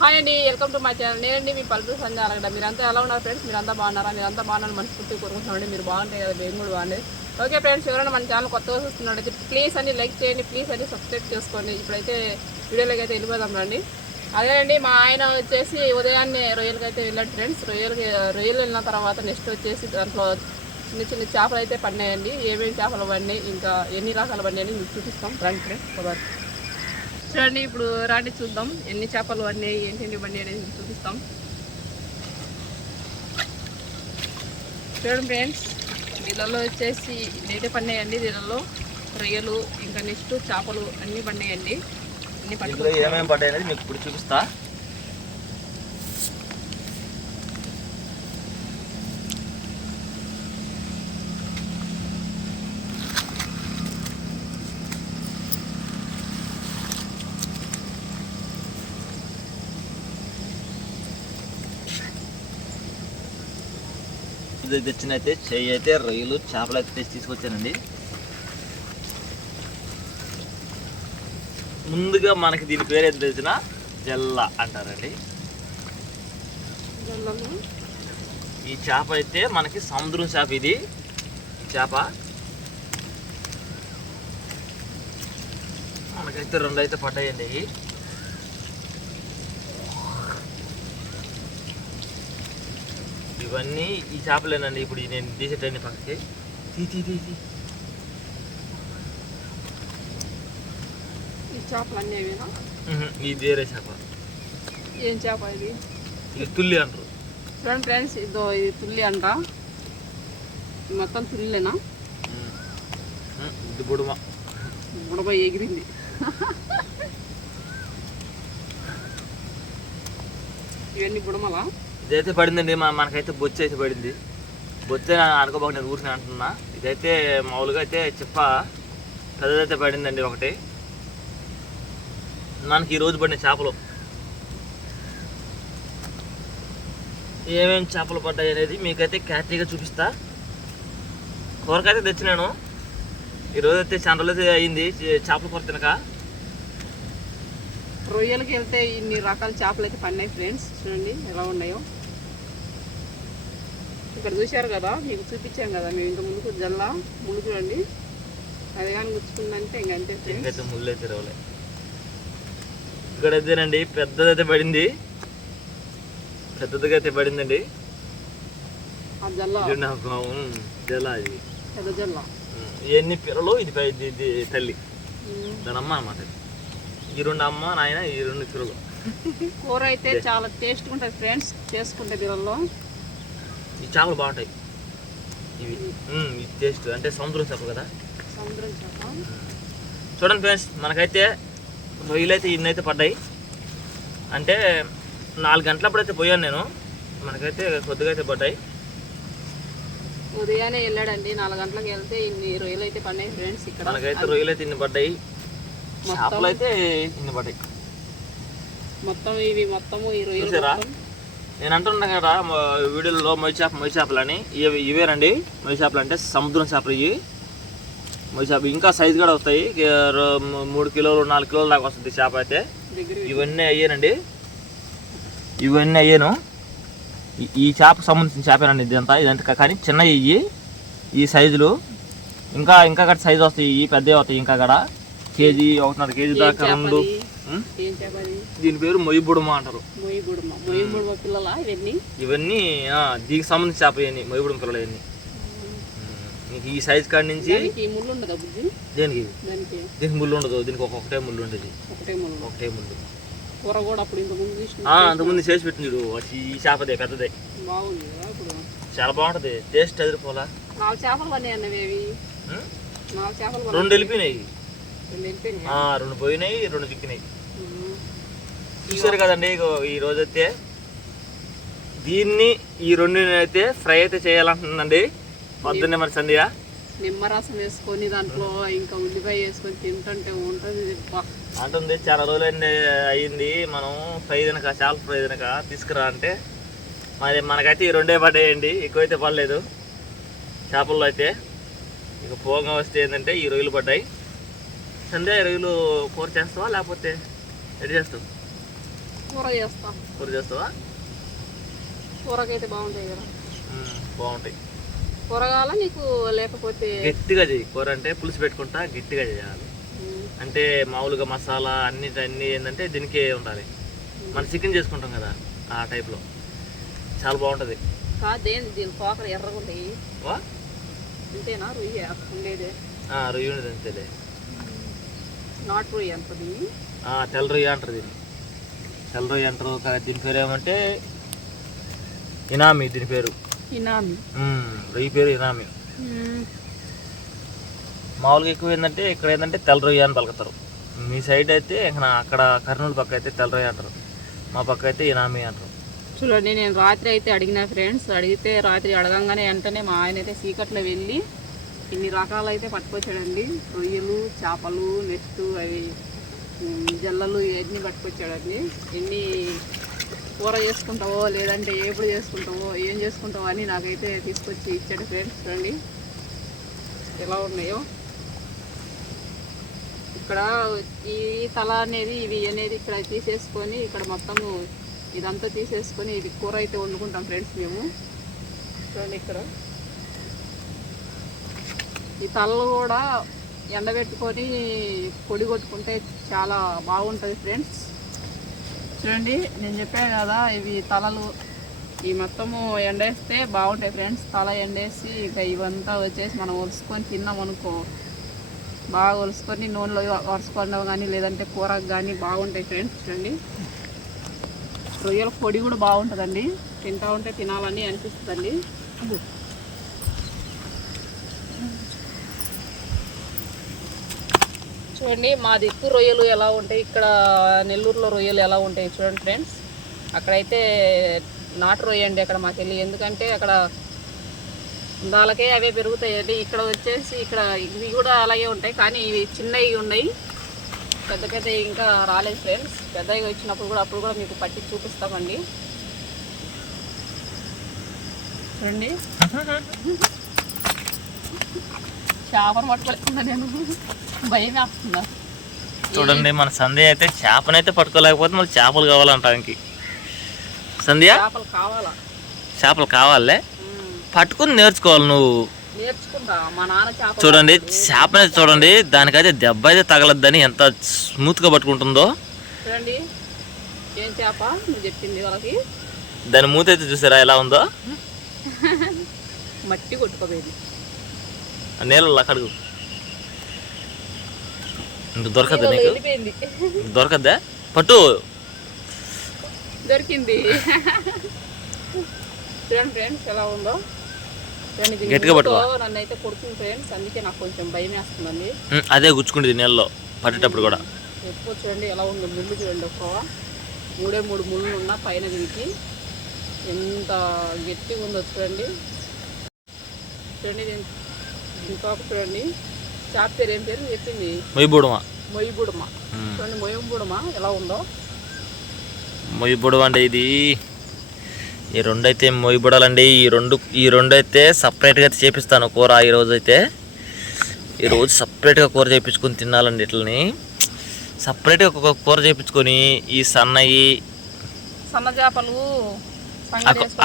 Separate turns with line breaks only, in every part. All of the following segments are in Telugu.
హాయ్ అండి వెల్కమ్ టు మై ఛానల్ నేనండి మీ పల్లెటూరు సంజయ్ అలగడ మీరంతా ఎలా ఉన్నారు ఫ్రెండ్స్ మీరంతా బాగున్నారా? మీరంతా బాగున్నారు మనస్ఫూర్తి కోరుకుంటున్నాండి మీరు బాగుంటాయి కదా మేము కూడా బాగుంది ఓకే ఫ్రెండ్స్ ఎవరైనా మన ఛానల్ కొత్తగా చూస్తున్నాడైతే ప్లీజ్ అని లైక్ చేయండి ప్లీజ్ అని సబ్స్క్రైబ్ చేసుకోండి. ఇప్పుడైతే వీడియోలోకి అయితే వెళ్ళిపోదాం రండి. అదేనండి మా ఆయన వచ్చేసి ఉదయాన్నే రొయ్యలకి అయితే వెళ్ళాడు ఫ్రెండ్స్ రొయ్యలకి రొయ్యలు వెళ్ళిన తర్వాత నెక్స్ట్ వచ్చేసి దాంట్లో చిన్న చిన్న చేపలు అయితే పడినాయండి ఏమేమి చేపలు పడినాయి ఇంకా ఎన్ని రకాలు పడినాయని మీకు చూపిస్తాం. రండి ఫ్రెండ్స్ చూడండి ఇప్పుడు రాండి చూద్దాం. ఎన్ని చేపలు పడినాయి ఏంటండి బండి అనేది చూపిస్తాం. చూడండి ఫ్రెండ్స్ నీళ్ళలో వచ్చేసి ఇదైతే పడినాయండి నీళ్ళలో రొయ్యలు ఇంకా నెక్స్ట్ చేపలు అన్నీ పడినాయండి అన్ని
ఇందులో ఏమేమి పడ్డాయి అనేది మీకు ఇప్పుడు చూపిస్తా. ఇది తెచ్చినైతే చెయ్యి అయితే రొయ్యలు చేపలు అయితే తెచ్చి తీసుకొచ్చానండి. ముందుగా మనకి దీని పేరు ఏం తెలిసిన జల్ల అంటారండి. ఈ చేప అయితే మనకి సముద్రం చేప ఇది. చేప మనకైతే రెండు అయితే పడ్డాయండి. ఇవన్నీ ఈ చేపలేనండి. ఇప్పుడు ఈ నేను తీసేటండి పక్కకి. తీ తీ తీ తీ.
ఈ చేపలు అన్నీ అవేనా
ఉహు, ఇది వేరే చేప.
ఏం చేప ఇది?
ఇది తుల్లి అంటారు.
చూడండి ఫ్రెండ్స్ ఇదో ఇది తుల్లి అంట. మొత్తం తుల్లేనా?
ఇది బుడుమ.
బుడబ ఎగిరింది. ఇవన్నీ బుడమలా?
ఇదైతే పడిందండి మన మనకైతే బొచ్చు అయితే పడింది. బొచ్చే అనుకోబాక నేను ఊరిని అంటున్నా. ఇదైతే మామూలుగా అయితే చెప్ప పెద్దదైతే పడిందండి ఒకటి. మనకి ఈరోజు పడిన చేపలు. ఏమేమి చేపలు పడ్డాయి అనేది మీకైతే క్లారిటీగా చూపిస్తా. కూరకైతే తెచ్చినాను. ఈరోజు అయితే చాలా రోజులు అయితే అయింది చేపలు చేపల కూర తినక.
రొయ్యలకి వెళ్తే ఇన్ని రకాల చేపలు అయితే పడినాయి ఫ్రెండ్స్. చూడండి ఎలా ఉన్నాయో. ఇక్కడ చూశారు కదా మీకు చూపించాం కదా మేము ఇంత ముందుకు జల్ల ముందు చూడండి అది కానీ గుచ్చుకుందంటే
ఇంకైతే ముళ్ళు అయితే రావులే. ఇక్కడ అయితేనండి పెద్దదైతే పడింది. పెద్దదిగా అయితే పడిందండి జల ఇది ఇవన్నీ పిల్లలు ఇది ఇది తల్లి. దాని అమ్మ అనమాట ఈ రెండు అమ్మ నాయన ఈ రెండు పిల్లలు.
కూర అయితే చాలా టేస్ట్గా ఉంటుంది ఫ్రెండ్స్ చేసుకుంటే దీనిలో
ఈ చేపలు బాగుంటాయి. ఇవి. ఇది టేస్ట్ అంటే సముద్రం చేపలు కదా?
సముద్రం చేప.
చూడండి ఫ్రెండ్స్ మనకైతే రొయ్యలు అయితే ఇన్ని అయితే పడ్డాయి. అంటే నాలుగు గంటలప్పుడు అయితే పోయాను నేను. మనకైతే కొద్దిగా అయితే పడ్డాయి.
ఉదయాన్నే వెళ్ళాడండి. నాలుగు గంటలకు వెళ్తే ఇన్ని రొయ్యలు అయితే పడినాయి ఫ్రెండ్స్ ఇక్కడ.
మనకైతే రొయ్యలు అయితే ఇన్ని పడ్డాయి.
మొత్తం
చేపలు అయితే ఇన్ని పడ్డాయి.
మొత్తం ఇవి మొత్తము ఈ రొయ్యలు
నేను అంటున్నా కదా మా వీడియోలో మొయ్యి చేప మొయ్యి చేపలు అని. ఇవి ఇవేనండి మొయ్యి చేపలు అంటే సముద్రం చేపలు ఇవి. మొయ్యి చేప ఇంకా సైజు కూడా వస్తాయి. మూడు కిలోలు నాలుగు కిలోల దాకా వస్తుంది చేప అయితే. ఇవన్నీ అయ్యానండి. ఇవన్నీ అయ్యాను. ఈ- ఈ చేపకు సంబంధించిన చేపేనండి ఇదంతా. ఇదంతా కానీ చిన్నవి ఇవి. ఈ సైజులు. ఇంకా ఇంకా సైజు వస్తాయి. ఇవి పెద్దవి వస్తాయి ఇంకా కూడా కేజీ ఒకటిన్నర కేజీ దాకా రెండు. దీని పేరు మొయ్యి బుడమ అంటారు.
ఇవన్నీ?
దీనికి సంబంధించిన చేప ఇవన్నీ మొయ్యి బుడమ పిల్లలు ఇవన్నీ. మీకు ఈ సైజ్ కాడి నుంచి
దానికి
దేనికి? ముళ్ళు ఉండదు. దీనికి ఒక్కొక్కటే ముళ్ళు ఉండేది.
ఒకటే ముళ్ళు. కూర కూడా అప్పుడు
చేసి పెట్టింది ఈ చేపదే పెద్దదే. చాలా బాగుంటది. టేస్ట్ ఎదిరిపోలా
చేపలు అన్నవి? నాలుగు చేపలు
రెండు వెళ్ళిపోయినాయి.
రెండు
పోయినాయి రెండు చిక్కినాయి. చూసారు కదండి ఈ రోజైతే దీన్ని ఈ రెండు అయితే ఫ్రై అయితే చేయాలంటుందండి పొద్దున్నే మరి సంధ్య.
నిమ్మరసం వేసుకొని దాంట్లో ఇంకా ఉల్లిపాయ వేసుకొని తింటుంటే ఉంటుంది.
అంటుంది చాలా రోజులైంది అయ్యింది. మనం ఫ్రై తినక చేపల ఫ్రై తినక తీసుకురా అంటే మరి మనకైతే ఈ రెండే పడ్డాయండి ఎక్కువైతే పడలేదు. చేపల్లో అయితే ఇక పోగా వస్తే ఏంటంటే ఈ రొయ్యలు పడ్డాయి. సంధ్య ఈ రొయ్యలు కూర చేస్తావా? లేకపోతే ఎటు చేస్తావు?
కూర చేస్తా.
కూర చేస్తావా?
కూరకైతే బాగుంటాయి కదా.
బాగుంటాయి.
కూర కావాలా నీకు లేకపోతే
గట్టిగా చేయి కూర అంటే పులుసు పెట్టుకుంటా గట్టిగా చేయాలి. అంటే మామూలుగా మసాలా అన్ని అన్ని ఏంటంటే దీనికే ఉండాలి. మనం చికెన్ చేసుకుంటాం కదా ఆ టైప్లో. చాలా బాగుంటుంది.
కాదు దేని దీని తోకలు ఎర్రగా ఉంటాయి అంతేనా? రొయ్య ఉండేది.
ఆ, రొయ్య ఉండేది అంతేలే.
నాట్ రొయ్య అంత దీన్ని.
ఆ, తెల్ల రొయ్య అంటారు దీన్ని. తెల్ల రొయ్య అంటారు. దీని పేరు ఏమంటే ఇనామి దీని పేరు.
ఇనామి.
రొయ్య పేరు ఇనామి. మామూలుగా ఎక్కువ ఏంటంటే ఇక్కడ ఏంటంటే తెల్ల రొయ్య అని పలుకుతారు. మీ సైడ్ అయితే ఇంకా అక్కడ కర్నూలు పక్క అయితే తెల్ల రొయ్య అంటారు. మా పక్క అయితే ఇనామి అంటారు.
చూడండి నేను రాత్రి అయితే అడిగిన ఫ్రెండ్స్ అడిగితే రాత్రి అడగంగానే వెంటనే మా ఆయన అయితే సీకట్లో వెళ్ళి ఇన్ని రకాలు అయితే పట్టుకొచ్చాడండి. రొయ్యలు చేపలు నెక్స్ట్ అవి జల్లలు ఇవన్నీ పట్టుకొచ్చాడండి. ఎన్ని కూర చేసుకుంటావో లేదంటే ఏపుడు చేసుకుంటావో ఏం చేసుకుంటావో అని నాకైతే తీసుకొచ్చి ఇచ్చాడు ఫ్రెండ్స్. చూడండి. ఎలా ఉన్నాయో. ఇక్కడ ఈ తల అనేది ఇవి అనేది ఇక్కడ తీసేసుకొని ఇక్కడ మొత్తము ఇదంతా తీసేసుకొని ఇది కూర అయితే వండుకుంటాం ఫ్రెండ్స్ మేము. చూడండి ఇక్కడ. ఈ తలలు కూడా ఎండబెట్టుకొని పొడి కొట్టుకుంటే చాలా బాగుంటుంది ఫ్రెండ్స్. చూడండి నేను చెప్పాను కదా ఇవి తలలు ఈ మొత్తము ఎండేస్తే బాగుంటాయి ఫ్రెండ్స్. తల ఎండేసి ఇక ఇవంతా వచ్చేసి మనం ఒలుసుకొని తిన్నాం అనుకో బాగా ఒలుసుకొని నూనెలో వరుసుకోవడం కానీ లేదంటే కూరకు కానీ బాగుంటాయి ఫ్రెండ్స్. చూడండి. రొయ్యల పొడి కూడా బాగుంటుందండి. తింటా ఉంటే తినాలని అనిపిస్తుందండి. చూడండి మా దిక్కు రొయ్యలు ఎలా ఉంటాయి ఇక్కడ నెల్లూరులో రొయ్యలు ఎలా ఉంటాయి చూడండి ఫ్రెండ్స్. అక్కడైతే నాటు రొయ్య అండి అక్కడ మాకు వెళ్ళి ఎందుకంటే అక్కడ దాలకే అవే పెరుగుతాయండి. ఇక్కడ వచ్చేసి ఇక్కడ ఇవి కూడా అలాగే ఉంటాయి కానీ ఇవి చిన్నవి ఉన్నాయి. పెద్ద పెద్ద ఇంకా రాలేదు ఫ్రెండ్స్. పెద్దవి వచ్చినప్పుడు కూడా అప్పుడు కూడా మీకు పట్టి చూపిస్తామండి. చూడండి. చేపను పట్టుకోలేకుండా నేను భయం
చూడండి మన సంధ్య అయితే చేపనైతే పట్టుకోలేకపోతే మళ్ళీ చేపలు కావాలంటానికి సంధ్య?
చేపలు కావాలా?
చేపలు కావాలే. పట్టుకుని నేర్చుకోవాలి నువ్వు. చూడండి చేపనైతే చూడండి దానికైతే దెబ్బ అయితే తగలద్దని ఎంత స్మూత్గా పట్టుకుంటుందో.
చూడండి ఏం చేప? నువ్వు చెప్పింది వాళ్ళకి.
దాని మూత అయితే చూసారా ఎలా ఉందో?
మట్టి కొట్టుకోబోయేది.
అక్కడికి ఇంక దొరకద్దా నీకు? దొరకద్దా? పట్టు.
దొరికింది. చూడండి ఫ్రెండ్స్ ఎలా ఉందో.
గట్టిగా పట్టుకో.
నన్ను అయితే కొడుతుంది ఫ్రెండ్స్ అందుకే నాకు కొంచెం భయం వేస్తుందండి.
ఉమ్, అదే గుచ్చుకుంటుంది నీళ్ళలో పట్టేటప్పుడు కూడా.
ఎక్కువ చూడండి ఎలా ఉందో. ముళ్ళు చూడండి ఒక్క మూడే మూడు ముళ్ళు ఉన్న పైన దీనికి ఎంత గట్టిగా ఉందో చూడండి. చూడండి దీని ఇంకొక చూడండి చేప పేరు ఏం పేరు? చెప్పింది.
మొయ్యబూడమా.
మొయ్యిబుడమ. చూడండి మొయ్యబుడమ ఎలా ఉందో.
అంటే ఇది. ఈ రెండు అయితే మొయ్యబుడాలండి. ఈ రెండు ఈ రెండు అయితే సపరేట్గా అయితే చేపిస్తాను కూర ఈ రోజు అయితే ఈ రోజు సపరేట్గా కూర చేపించుకొని తినాలండి ఇట్లని. సపరేట్గా ఒక కూర చేపించుకొని ఈ సన్నయి
సన్న చేపలు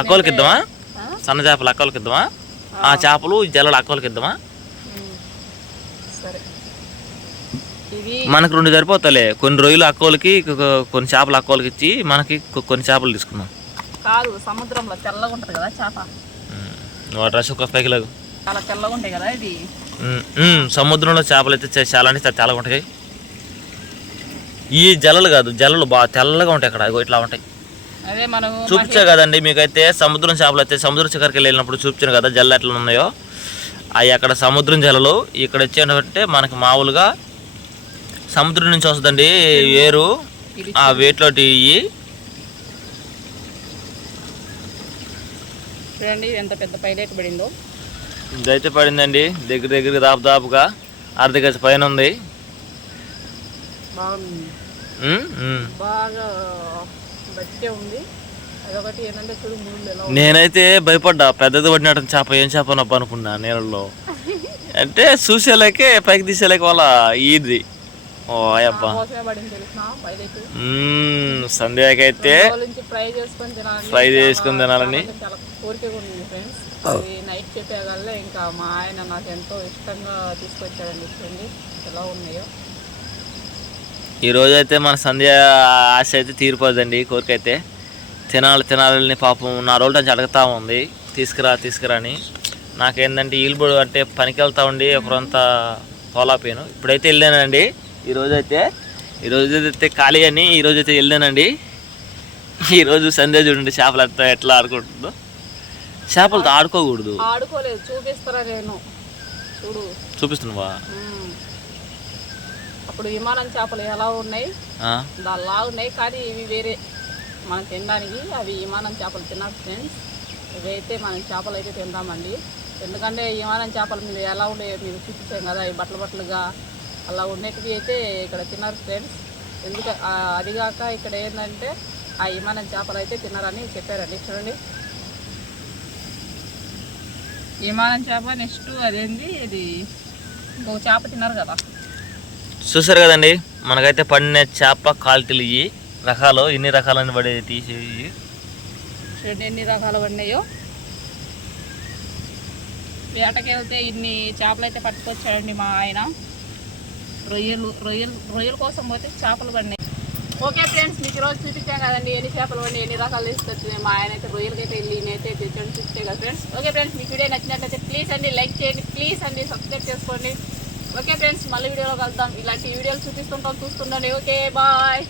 అక్కలకి ఇద్దామా? సన్న చేపలు అక్కలకి ఇద్దామా? ఆ చేపలు జల్లలు అక్కలకి ఇద్దామా? మనకు రెండు సరిపోతాలే. కొన్ని రొయ్యలు అక్కోలకి కొన్ని చేపలు అక్కోలకి ఇచ్చి మనకి కొన్ని చేపలు తీసుకుందాం.
కాదు సముద్రంలో తెల్లగా ఉంటుంది కదా చేప.
ఒక
చాలా తెల్లగా ఉంటాయి కదా ఇది.
సముద్రంలో చేపలు అయితే చాలా అంటే చాలా తెల్లగా ఉంటాయి. ఈ జలలు కాదు జలలు బాగా తెల్లగా ఉంటాయి అక్కడ. ఇట్లా ఉంటాయి. చూపించా కదండి మీకైతే సముద్రం చేపలు అయితే సముద్ర శిఖరికి వెళ్ళినప్పుడు చూపించాను కదా జల్లు ఎట్లా ఉన్నాయో. అవి అక్కడ సముద్రం జలలు. ఇక్కడ వచ్చేటంటే మనకి మామూలుగా సముద్రం నుంచి వస్తుందండి ఏరు.
ఇది
ఆ వేట్లోటి ఇవి
చూడండి ఎంత పెద్ద పైలట్ పడిందో.
ఇదైతే పడిందండి దగ్గర దగ్గర దాపు దాపుగా అర్ధ గజ పైన ఉంది.
బాగా ఉంది. అదొకటి ఏంటంటే చూడు.
నేనైతే భయపడ్డా. పెద్దది పడినట్టు చేప ఏం చేప నప్ప అనుకున్నా నీళ్ళలో అంటే చూసేలాకే పైకి తీసేలాక వాళ్ళ ఈది ఓ మ్మ్, సంధ్యాకైతే
నుంచి ఫ్రై చేసుకొని తినాలని నైట్ చెప్పేగల్లా ఇంకా మా ఆయన నాకు ఎంతో ఇష్టంగా తీసుకొచ్చాడండి చూడండి ఎలా ఉన్నాయో.
ఈ రోజు అయితే మన సంధ్య ఆశ అయితే తీరిపోదండి కోరికైతే. తినాలి తినాలని పాపం నా రోజు నుంచి అడుగుతా ఉంది. తీసుకురా తీసుకురా అని నాకేంటంటే ఈల్బుడు అంటే పనికి వెళ్తా ఉండి ఒకరంతా పోలాపోయాను ఇప్పుడైతే వెళ్ళానండి. ఈ రోజు అయితే ఈ రోజు అయితే ఖాళీ అని ఈ రోజు అయితే వెళ్ళానండి ఈరోజు సంధ్య చూడండి చేపలు ఎట్లా ఎట్లా ఆడుకుంటుందో. చేపలతో ఆడుకోకూడదు. చూపిస్తున్నావా.
అప్పుడు విమానం చేపలు ఎలా ఉన్నాయి? దానిలా ఉన్నాయి కానీ ఇవి వేరే. మనం తినడానికి అవి విమానం చేపలు తిన్నాం ఫ్రెండ్స్. ఇవైతే మనం చేపలు అయితే తిందామండి. ఎందుకంటే విమానం చేపలు మీరు ఎలా ఉన్నాయో మీరు చూపించాం కదా ఈ బట్టలు బట్టలుగా అలా ఉండేటివి అయితే ఇక్కడ తిన్నారు ఫ్రెండ్స్. ఎందుకు అదిగాక ఇక్కడ ఏంటంటే ఆ విమానం చేపలు అయితే తిన్నారని చెప్పారండి. చూడండి. విమానం చేప నెక్స్ట్ అదేంది? ఇది ఇంకొక చేప తిన్నారు కదా.
చూసారు కదండి? మనకైతే పడిన చేప క్వాలిటీలు ఇవి రకాలు ఎన్ని రకాలని పడి తీసేవి
చూడండి ఎన్ని రకాలు పడినాయో. వేటకెళ్తే ఇన్ని చేపలు అయితే పట్టుకొచ్చాడండి మా ఆయన. రొయ్యలు రొయ్యలు రొయ్యల కోసం పోతే చేపలు పడినాయి. ఓకే ఫ్రెండ్స్ మీకు ఈరోజు చూపించాను కదండి ఎన్ని చేపలు పడి ఎన్ని రకాలు తీసుకొచ్చింది మా ఆయన అయితే రొయ్యలకి అయితే వెళ్ళి నేనైతే తెచ్చాను చూపించాయి కదా ఫ్రెండ్స్. ఓకే ఫ్రెండ్స్ మీకు వీడియో నచ్చినట్లయితే ప్లీజ్ అండి లైక్ చేయండి ప్లీజ్ అండి సబ్స్క్రైబ్ చేసుకోండి. ఓకే ఫ్రెండ్స్ మళ్ళీ వీడియోలో కలుద్దాం. ఇలాంటి వీడియోలు చూపిస్తుంటాం చూస్తుండండి ఓకే బాయ్